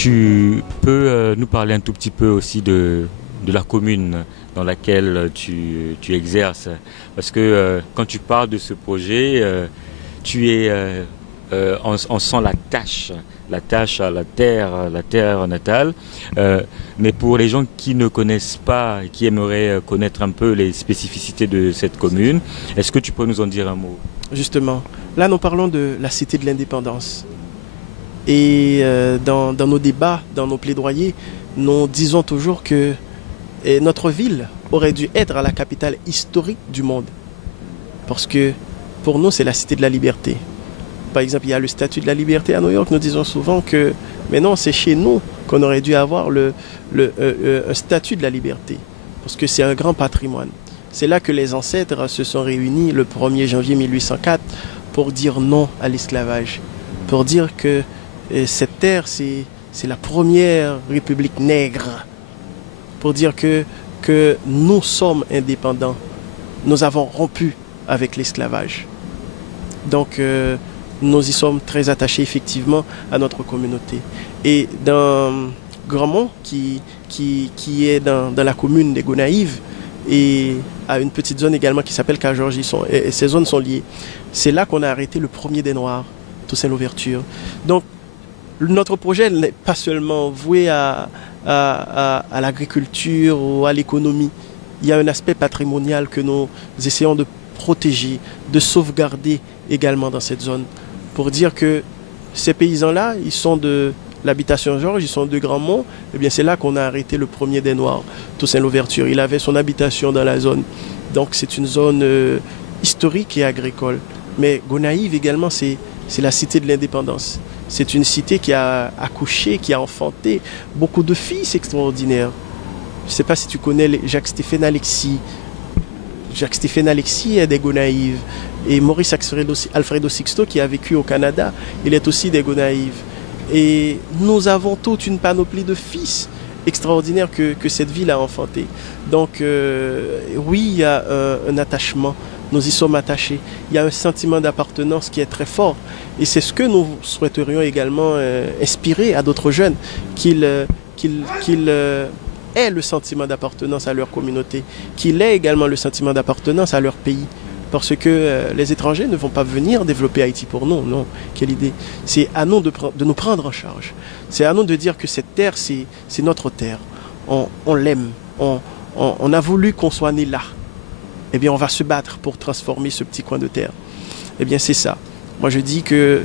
Tu peux nous parler un tout petit peu aussi de la commune dans laquelle tu exerces? Parce que quand tu parles de ce projet, on sent la tâche à la terre natale. Mais pour les gens qui ne connaissent pas et qui aimeraient connaître un peu les spécificités de cette commune, est-ce que tu peux nous en dire un mot? Justement, là nous parlons de la cité de l'indépendance. Et dans nos débats, dans nos plaidoyers, nous disons toujours que notre ville aurait dû être la capitale historique du monde. Parce que pour nous, c'est la cité de la liberté. Par exemple, il y a le statut de la liberté à New York. Nous disons souvent que, mais non, c'est chez nous qu'on aurait dû avoir un statut de la liberté. Parce que c'est un grand patrimoine. C'est là que les ancêtres se sont réunis le 1er janvier 1804 pour dire non à l'esclavage. Pour dire que cette terre, c'est la première république nègre. Pour dire que nous sommes indépendants. Nous avons rompu avec l'esclavage. Donc, nous y sommes très attachés effectivement à notre communauté. Et dans Grandmont, qui est dans la commune des Gonaïves, et à une petite zone également qui s'appelle Cajorge, et ces zones sont liées. C'est là qu'on a arrêté le premier des Noirs, Toussaint Louverture. Donc, notre projet n'est pas seulement voué à l'agriculture ou à l'économie. Il y a un aspect patrimonial que nous essayons de protéger, de sauvegarder également dans cette zone. Pour dire que ces paysans-là, ils sont de l'habitation Georges, ils sont de Grandmont. Eh bien, c'est là qu'on a arrêté le premier des Noirs, Toussaint Louverture. Il avait son habitation dans la zone. Donc, c'est une zone historique et agricole. Mais Gonaïves également, c'est la cité de l'indépendance. C'est une cité qui a accouché, qui a enfanté beaucoup de fils extraordinaires. Je ne sais pas si tu connais Jacques-Stéphane Alexis. Jacques-Stéphane Alexis est des Gonaïves. Et Maurice Alfredo Sixto, qui a vécu au Canada, il est aussi des Gonaïves. Et nous avons toute une panoplie de fils extraordinaires que cette ville a enfanté. Donc, oui, il y a un attachement. Nous y sommes attachés. Il y a un sentiment d'appartenance qui est très fort. Et c'est ce que nous souhaiterions également inspirer à d'autres jeunes, qu'ils aient le sentiment d'appartenance à leur communauté, qu'ils aient également le sentiment d'appartenance à leur pays. Parce que les étrangers ne vont pas venir développer Haïti pour nous. Non, quelle idée. C'est à nous de nous prendre en charge. C'est à nous de dire que cette terre, c'est notre terre. On l'aime. On a voulu qu'on soit né là. Eh bien, on va se battre pour transformer ce petit coin de terre. Eh bien, c'est ça. Moi, je dis que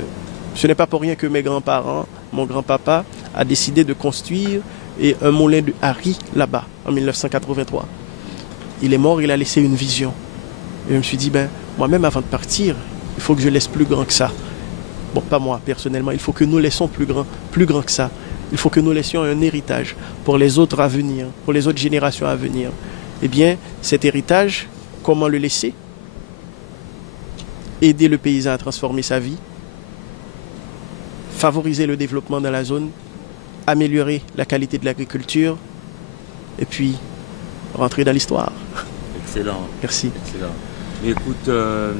ce n'est pas pour rien que mes grands-parents, mon grand-papa, a décidé de construire un moulin de Harry là-bas, en 1983. Il est mort, il a laissé une vision. Et je me suis dit, moi-même, avant de partir, il faut que je laisse plus grand que ça. Bon, pas moi, personnellement. Il faut que nous laissons plus grand que ça. Il faut que nous laissions un héritage pour les autres à venir, pour les autres générations à venir. Eh bien, cet héritage, comment le laisser? Aider le paysan à transformer sa vie, favoriser le développement dans la zone, améliorer la qualité de l'agriculture, et puis rentrer dans l'histoire. Excellent. Merci. Excellent. Écoute,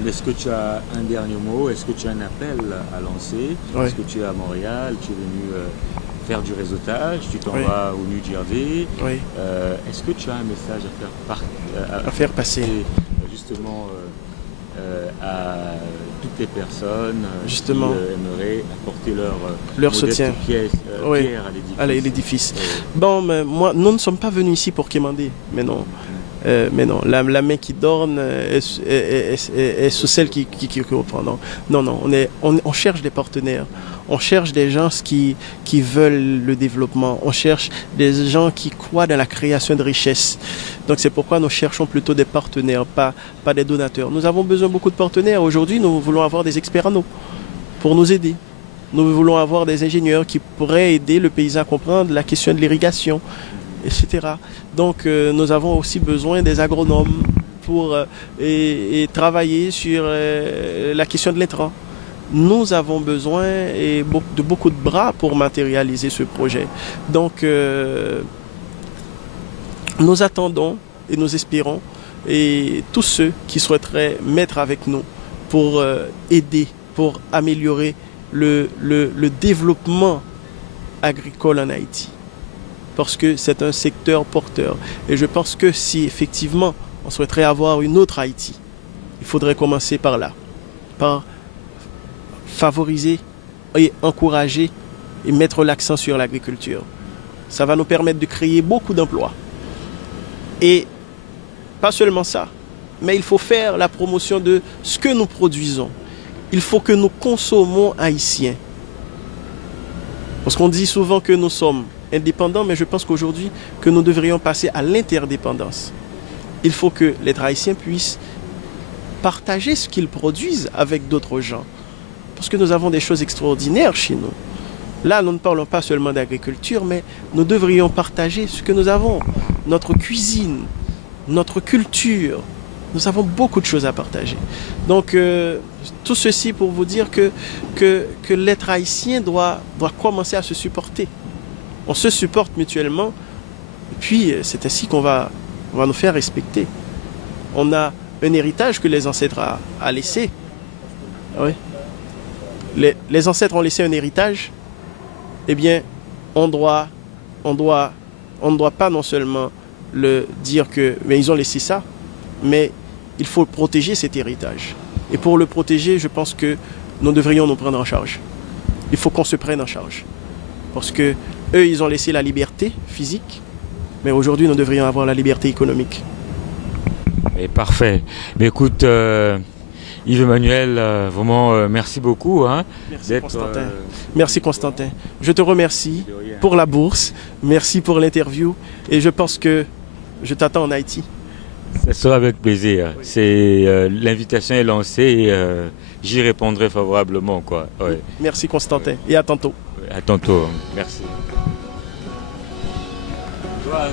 est-ce que tu as un dernier mot? Est-ce que tu as un appel à lancer? Oui. Est-ce que tu es à Montréal? Tu es venu faire du réseautage? Tu t'en vas au New Jersey? Oui. Est-ce que tu as un message à faire passer justement à toutes les personnes justement qui aimeraient apporter leur soutien, pierre à l'édifice. Bon, mais moi, nous ne sommes pas venus ici pour quémander, mais non. La main qui donne est sous celle qui reprend. Non, on cherche des partenaires. On cherche des gens qui veulent le développement. On cherche des gens qui croient dans la création de richesses. Donc c'est pourquoi nous cherchons plutôt des partenaires, pas des donateurs. Nous avons besoin de beaucoup de partenaires. Aujourd'hui, nous voulons avoir des experts à nous pour nous aider. Nous voulons avoir des ingénieurs qui pourraient aider le paysan à comprendre la question de l'irrigation, etc. Donc nous avons aussi besoin des agronomes pour travailler sur la question de l'intrant. Nous avons besoin de beaucoup de bras pour matérialiser ce projet. Donc nous attendons et nous espérons et tous ceux qui souhaiteraient mettre avec nous pour aider, pour améliorer le développement agricole en Haïti. Parce que c'est un secteur porteur. Et je pense que si effectivement on souhaiterait avoir une autre Haïti, il faudrait commencer par là, par favoriser et encourager et mettre l'accent sur l'agriculture. Ça va nous permettre de créer beaucoup d'emplois. Et pas seulement ça, mais il faut faire la promotion de ce que nous produisons. Il faut que nous consommons haïtiens. Parce qu'on dit souvent que nous sommes indépendants, mais je pense qu'aujourd'hui, que nous devrions passer à l'interdépendance. Il faut que les Haïtiens puissent partager ce qu'ils produisent avec d'autres gens. Parce que nous avons des choses extraordinaires chez nous. Là, nous ne parlons pas seulement d'agriculture, mais nous devrions partager ce que nous avons. Notre cuisine, notre culture. Nous avons beaucoup de choses à partager. Donc, tout ceci pour vous dire que l'être haïtien doit commencer à se supporter. On se supporte mutuellement, et puis c'est ainsi qu'on va nous faire respecter. On a un héritage que les ancêtres a laissé. Oui. Les ancêtres ont laissé un héritage. Eh bien, on ne doit pas non seulement le dire que mais ils ont laissé ça, mais il faut protéger cet héritage. Et pour le protéger, je pense que nous devrions nous prendre en charge. Il faut qu'on se prenne en charge. Parce que eux, ils ont laissé la liberté physique, mais aujourd'hui, nous devrions avoir la liberté économique. Et parfait. Mais écoute, Yves-Emmanuel, vraiment, merci beaucoup. Hein, merci Constantin. Merci Constantin. Je te remercie pour la bourse, merci pour l'interview, et je pense que je t'attends en Haïti. Ça sera avec plaisir. C'est l'invitation est lancée et j'y répondrai favorablement, quoi. Ouais. Merci Constantin et à tantôt. À tantôt. Merci. Ouais,